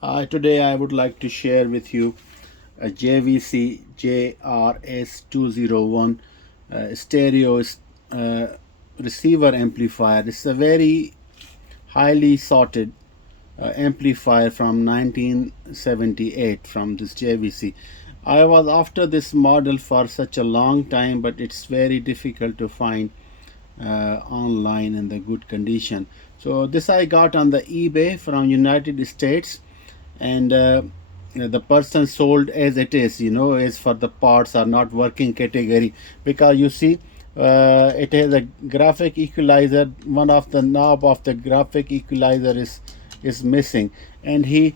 Today I would like to share with you a JVC JR-S201 stereo receiver amplifier. It's a very highly sought amplifier from 1978 from this JVC. I was after this model for such a long time, but it's very difficult to find online in the good condition. So this I got on the eBay from United States, and the person sold as it is, as for the parts are not working category, because you see it has a graphic equalizer. One of the knob of the graphic equalizer is missing, and he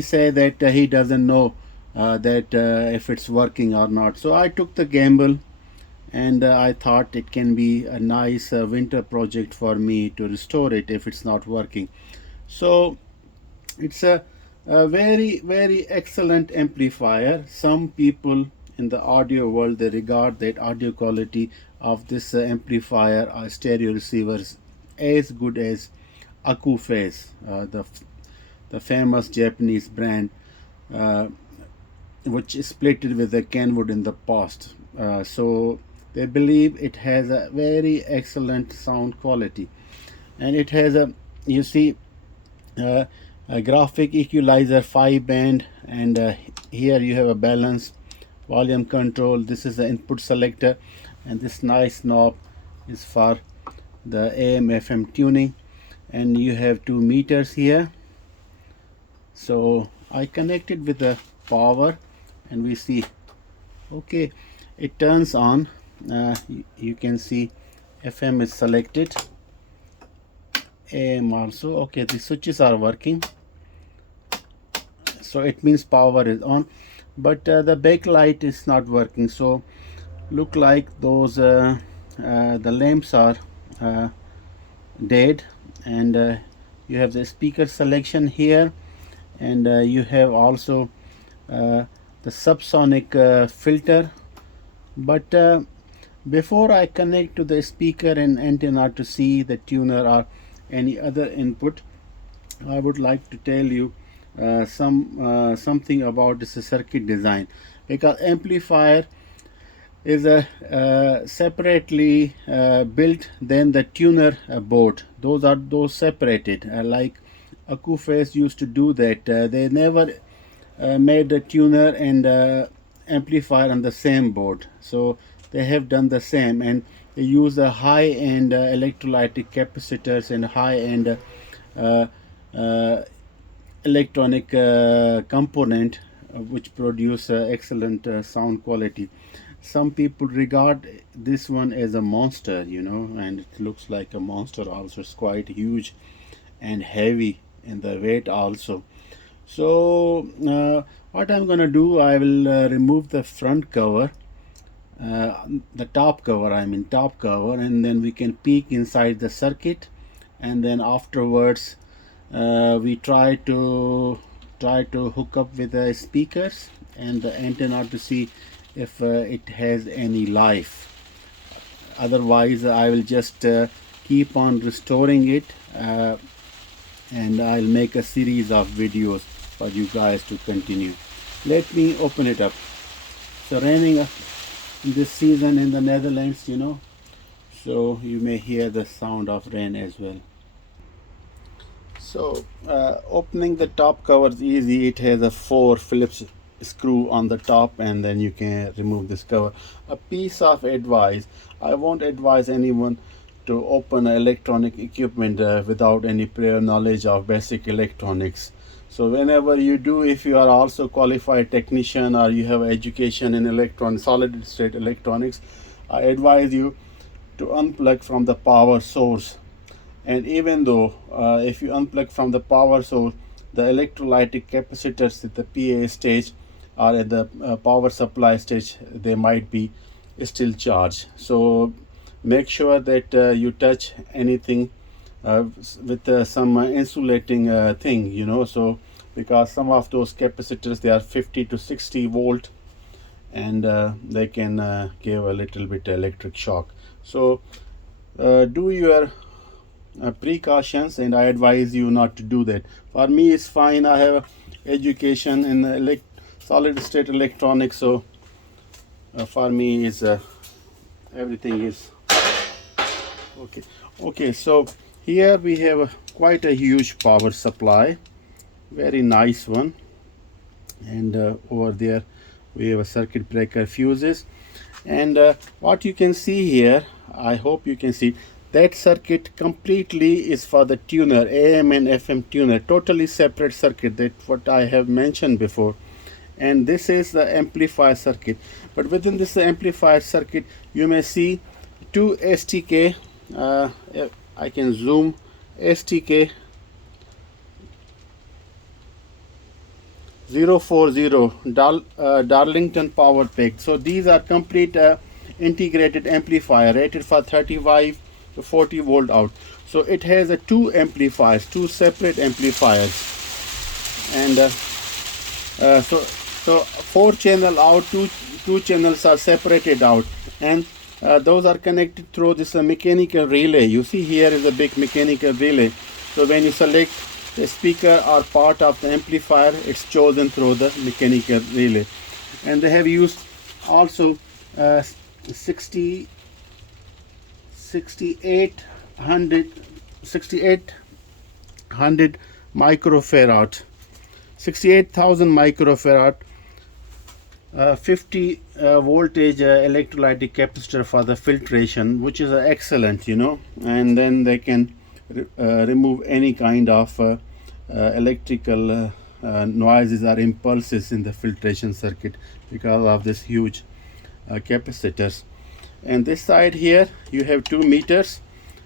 said that he doesn't know that if it's working or not. So I took the gamble, and I thought it can be a nice winter project for me to restore it if it's not working. So it's a very excellent amplifier. Some people in the audio world, they regard that audio quality of this amplifier or stereo receivers as good as Akuphase, the famous Japanese brand, uh, which is plated with the Kenwood in the past. So they believe it has a very excellent sound quality, and it has you see a graphic equalizer 5 band, and here you have a balance, volume control. This is the input selector, and this nice knob is for the AM FM tuning, and you have 2 meters here. So I connected with the power, and we see, okay, it turns on. You can see FM is selected, AM also. Okay, the switches are working, so it means power is on, but the backlight is not working. So look like those the lamps are dead, and you have the speaker selection here, and you have also the subsonic filter. But before I connect to the speaker and antenna to see the tuner or any other input, I would like to tell you something about this circuit design, because amplifier is a separately built than the tuner board. Those separated, like Akuphase used to do that. They never made the tuner and amplifier on the same board, so they have done the same, and they use a high-end electrolytic capacitors and high-end uh, uh, electronic component which produce excellent sound quality. Some people regard this one as a monster, and it looks like a monster also. It's quite huge and heavy in the weight also. So what I'm gonna do, I will remove the front cover, the top cover, top cover, and then we can peek inside the circuit, and then afterwards we try to hook up with the speakers and the antenna to see if it has any life. Otherwise I will just keep on restoring it, and I'll make a series of videos for you guys to continue. Let me open it up. So raining this season in the Netherlands, so you may hear the sound of rain as well. So opening the top cover is easy. It has a 4 Phillips screw on the top, and then you can remove this cover. A piece of advice: I won't advise anyone to open electronic equipment without any prior knowledge of basic electronics. So whenever you do, if you are also qualified technician or you have education in solid state electronics, I advise you to unplug from the power source. And even though if you unplug from the power source, the electrolytic capacitors at the PA stage or at the power supply stage, they might be still charged. So make sure that you touch anything with some insulating thing, so because some of those capacitors, they are 50 to 60 volt, and they can give a little bit electric shock. So do your precautions, and I advise you not to do that. For me, it's fine. I have education in solid state electronics, so for me is everything is okay. Okay, so here we have quite a huge power supply, very nice one, and over there we have a circuit breaker fuses, and what you can see here, I hope you can see, that circuit completely is for the tuner, AM and FM tuner, totally separate circuit, that what I have mentioned before. And this is the amplifier circuit, but within this amplifier circuit you may see two STK, I can zoom, STK 040 Darlington power pack. So these are complete integrated amplifier rated for 35 to 40 volt out. So it has two amplifiers, two separate amplifiers, and so 4 channel out, two channels are separated out, and those are connected through this mechanical relay. You see here is a big mechanical relay. So when you select the speaker or part of the amplifier, it's chosen through the mechanical relay. And they have used also 6800 microfarad, 68,000 microfarad 50 voltage electrolytic capacitor for the filtration, which is excellent, you know, and then they can remove any kind of electrical noises or impulses in the filtration circuit because of this huge capacitors. And this side here you have 2 meters,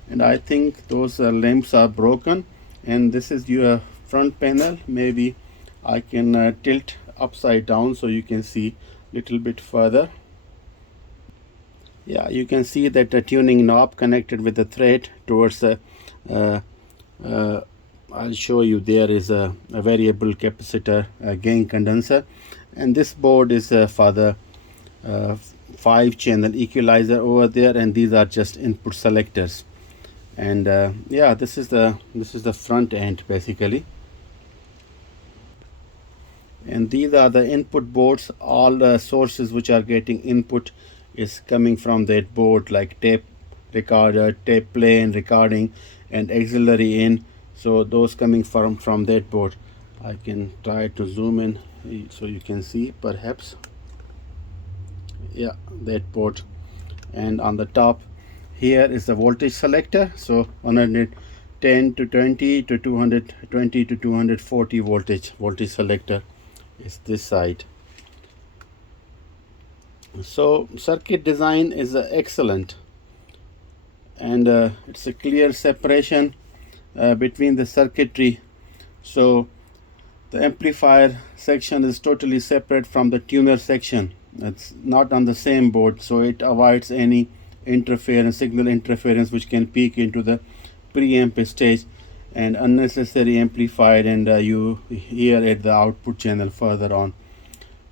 and I think those lamps are broken, and this is your front panel. Maybe I can tilt upside down so you can see little bit further. Yeah, you can see that the tuning knob connected with the thread towards I'll show you, there is a variable capacitor gain condenser, and this board is for the 5 channel equalizer over there, and these are just input selectors. And yeah, this is the front end basically, and these are the input boards. All the sources which are getting input is coming from that board, like tape recorder, tape play and recording, and auxiliary in. So those coming from that board. I can try to zoom in so you can see perhaps. Yeah, that port. And on the top here is the voltage selector, so 110 to 20 to 220 to 240 voltage selector is this side. So circuit design is excellent, and it's a clear separation between the circuitry. So the amplifier section is totally separate from the tuner section. It's not on the same board, so it avoids any interference, signal interference, which can peek into the preamp stage and unnecessary amplified, and you hear at the output channel further on.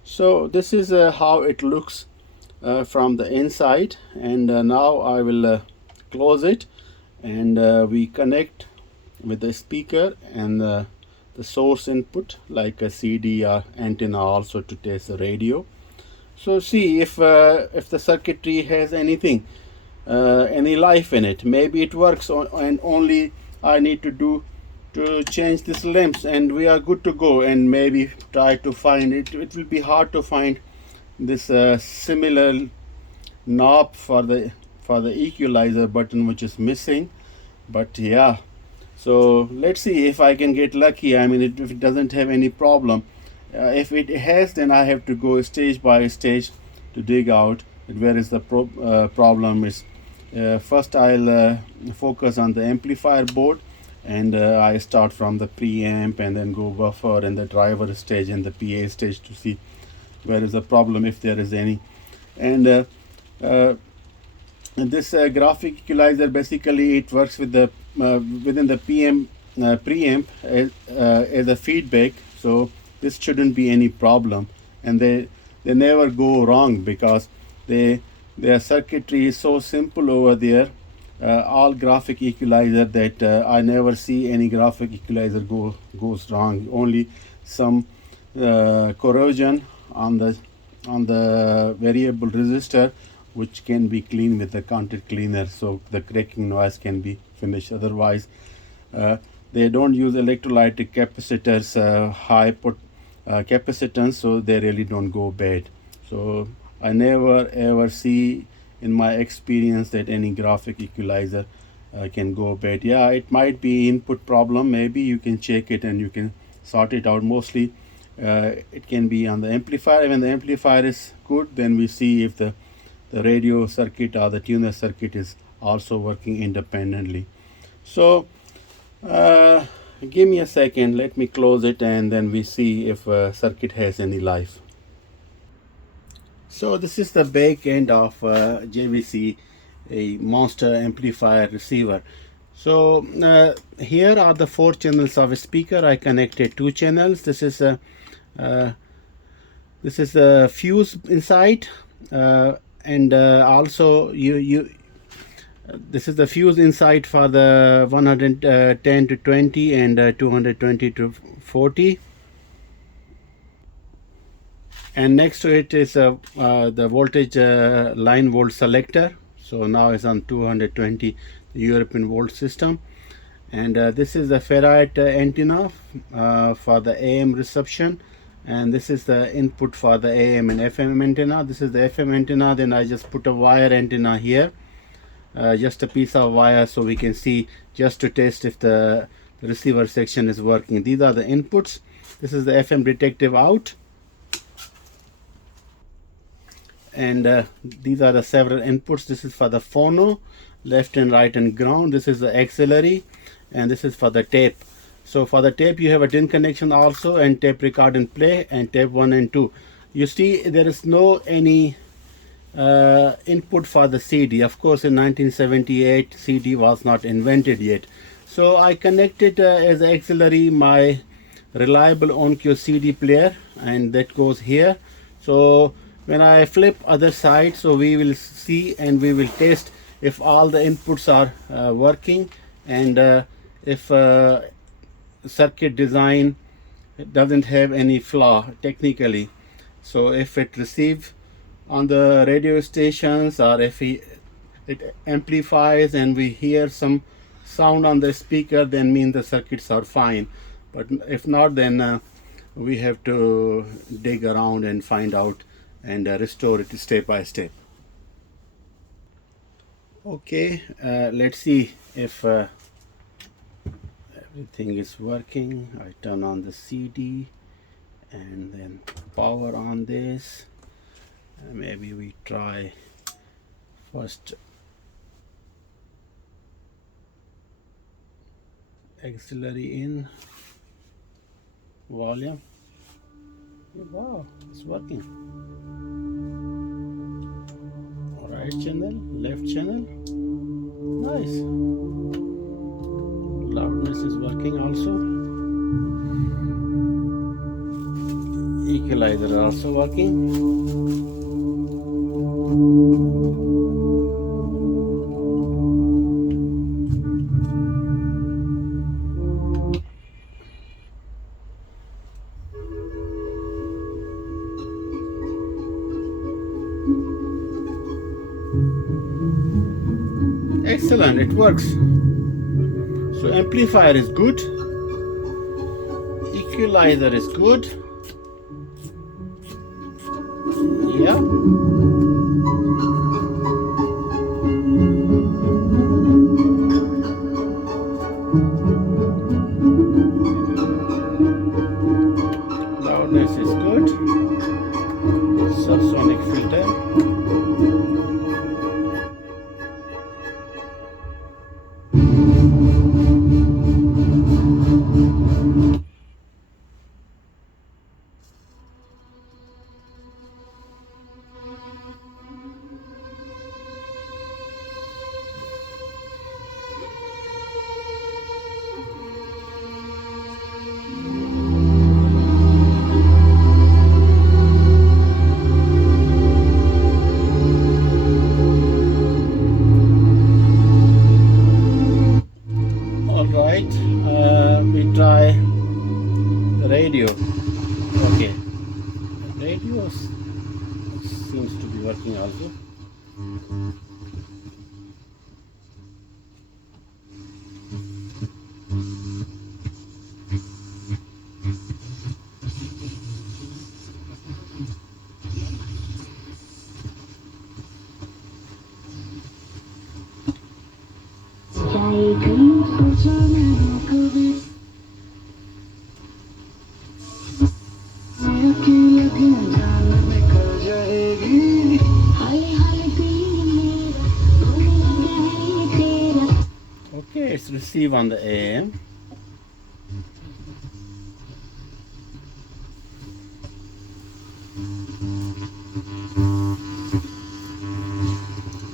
So this is how it looks from the inside, and now I will close it, and we connect with the speaker and the source input, like a CD or antenna, also to test the radio. So see if the circuitry has anything, any life in it. Maybe it works and only I need to do to change these lamps, and we are good to go. And maybe try to find it. It will be hard to find this similar knob for the equalizer button, which is missing. But yeah, so let's see if I can get lucky. I mean, if it doesn't have any problem. If it has, then I have to go stage by stage to dig out where is the problem is. First I'll focus on the amplifier board, and I start from the preamp and then go buffer and the driver stage and the PA stage to see where is the problem, if there is any. And this graphic equalizer, basically it works with the within the preamp as a feedback, so this shouldn't be any problem, and they never go wrong because their circuitry is so simple over there, all graphic equalizer that I never see any graphic equalizer goes wrong. Only some corrosion on the variable resistor, which can be cleaned with the contact cleaner, so the cracking noise can be finished. Otherwise, they don't use electrolytic capacitors, high put capacitance, so they really don't go bad. So I never ever see in my experience that any graphic equalizer can go bad. Yeah, it might be input problem. Maybe you can check it and you can sort it out. Mostly it can be on the amplifier. When the amplifier is good, then we see if the radio circuit or the tuner circuit is also working independently. So give me a second, let me close it, and then we see if circuit has any life. So this is the back end of JVC, a monster amplifier receiver. So here are the 4 channels of a speaker. I connected 2 channels. This is a fuse inside, and also this is the fuse inside for the 110 to 20 and 220 to 40. And next to it is the voltage line volt selector. So now it's on 220 European volt system. And this is the ferrite antenna for the AM reception. And this is the input for the AM and FM antenna. This is the FM antenna. Then I just put a wire antenna here. Just a piece of wire, so we can see, just to test if the receiver section is working. These are the inputs. This is the FM detective out. And these are the several inputs. This is for the phono, left and right and ground. This is the auxiliary, and this is for the tape. So for the tape you have a DIN connection also, and tape record and play, and tape 1 and 2. You see there is no any input for the CD. Of course, in 1978 CD was not invented yet. So I connected as auxiliary my reliable on-cue CD player, and that goes here. So when I flip other side, so we will see and we will test if all the inputs are working, and if circuit design doesn't have any flaw technically. So if it receives on the radio stations, or if it amplifies and we hear some sound on the speaker, then mean the circuits are fine. But if not, then we have to dig around and find out and restore it step by step. Okay, let's see if everything is working. I turn on the CD and then power on this. Maybe we try first auxiliary in, volume. Wow, it's working. Right channel, left channel, nice. Loudness is working also. Equalizer also working. Excellent, it works. So amplifier is good, equalizer is good. Yeah. Loudness is good. Subsonic filter. Okay, radio seems to be working also. Okay, it's receive on the AM.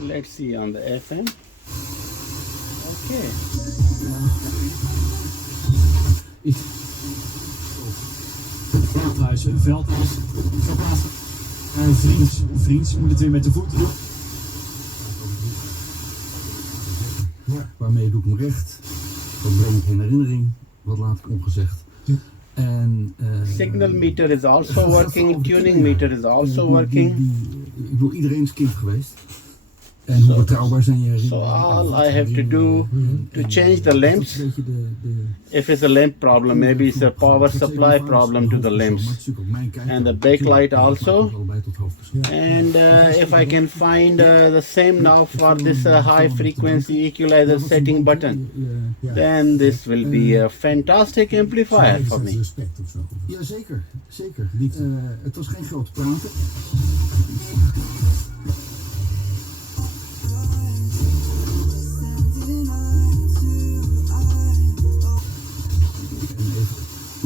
Let's see on the FM. Okay. Raadhuizen, veldhuis, verplaatsen. Vriends moet het weer met de voeten doen. Ja, waarmee doe ik hem recht? Wat breng ik in herinnering? Wat laat ik ongezegd? En, signal meter is also working, tuning meter is also working. Ik bedoel, iedereen is kind geweest. En hoe betrouwbaar zijn je herinneringen? So all I have to do to change the lamps, if it's a lamp problem, maybe it's a power supply problem to the lamps, and the backlight also. And if I can find the same knob for this high frequency equalizer setting button, then this will be a fantastic amplifier for me. Ja, zeker. Zeker. Het was geen grote praten.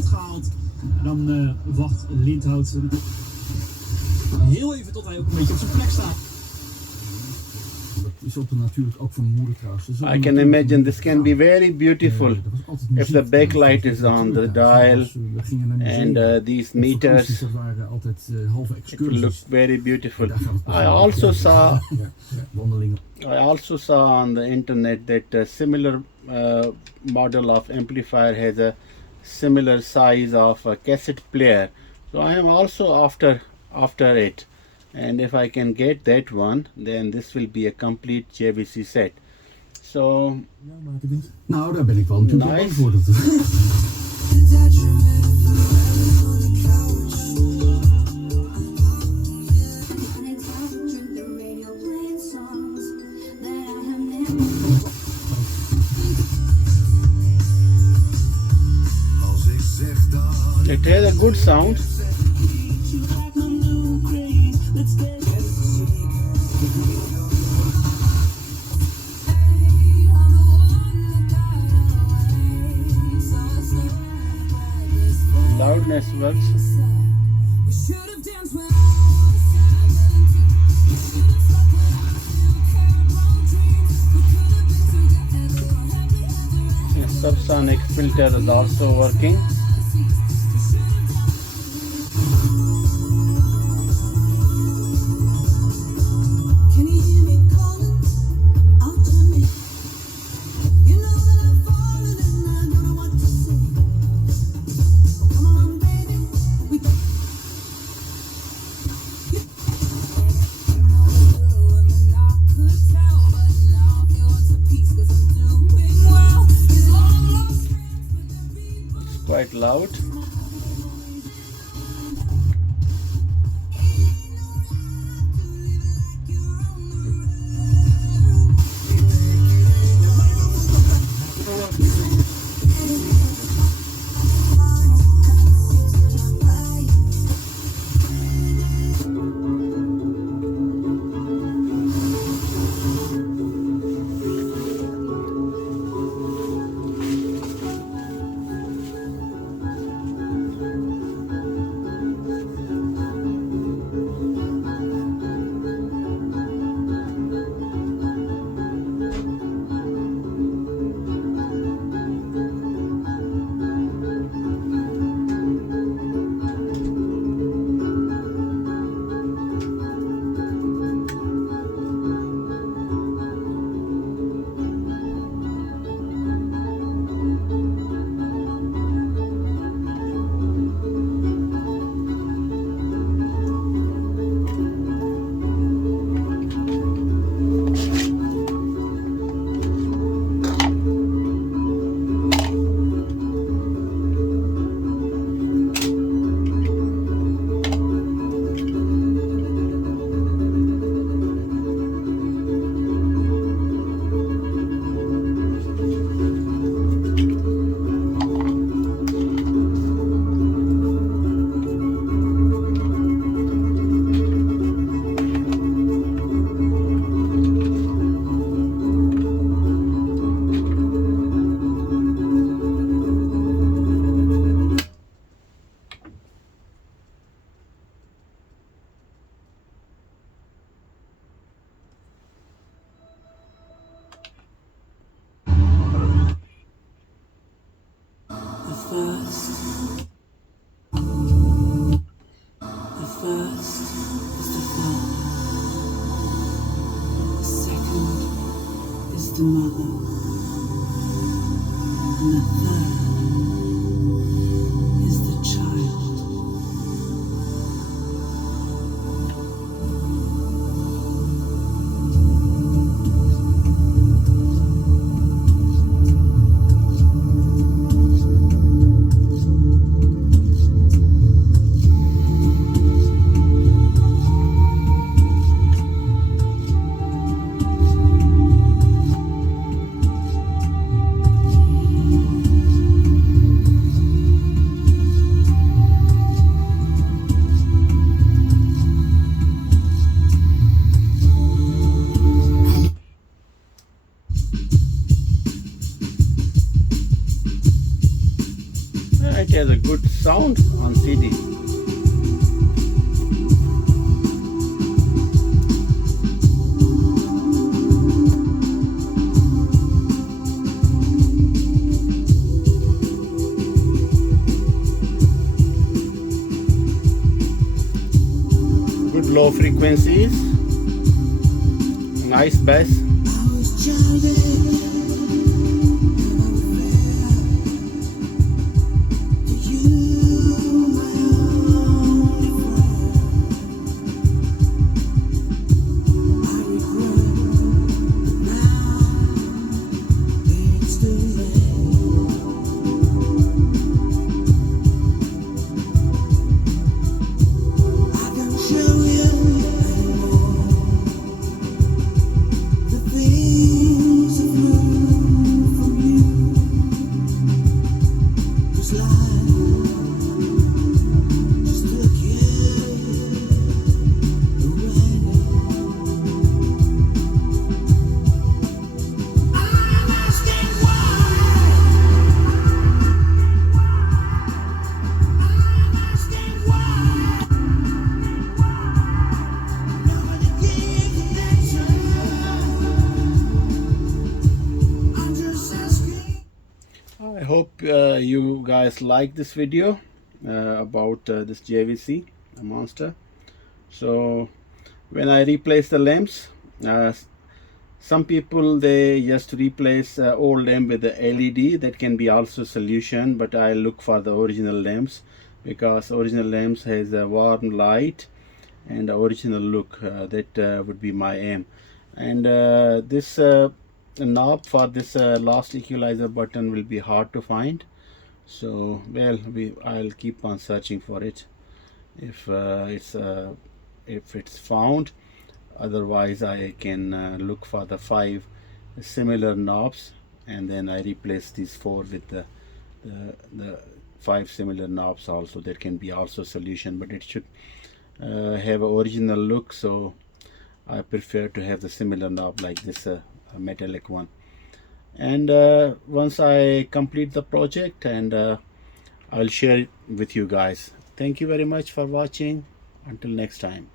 Gehaald. En dan wacht Lindhout heel even tot hij ook een beetje op zijn plek staat. Dat is op de natuurlijk ook van mijn moeder trouwens. I can imagine this can be very beautiful if the backlight is on the dial and these meters. It will look very beautiful. I also saw on the internet that a similar model of amplifier has a similar size of a cassette player, so I am also after it, and if I can get that one, then this will be a complete JVC set. So nou, daar ben ik wel natuurlijk bang voor. It has a good sound. Loudness works. A subsonic filter is also working. Quite the mother, and the third is the child. It has a good sound on CD. Good low frequencies, nice bass. I was childish, to you, my only friend. I regret, but now it's too late. I can show you anymore the things I've learned from you. 'Cause life just took you away. I'm asking why. I'm asking why. Nobody gives attention. I'm just asking. I hope you guys like this video about this JVC monster. So when I replace the lamps, some people they just replace old lamp with the LED. That can be also solution, but I look for the original lamps because original lamps has a warm light and the original look. That would be my aim. And this knob for this last equalizer button will be hard to find. So well, I'll keep on searching for it if it's found. Otherwise I can look for the 5 similar knobs, and then I replace these 4 with the 5 similar knobs also. That can be also solution, but it should have an original look, so I prefer to have the similar knob like this metallic one. And once I complete the project, and I'll share it with you guys. Thank you very much for watching. Until next time.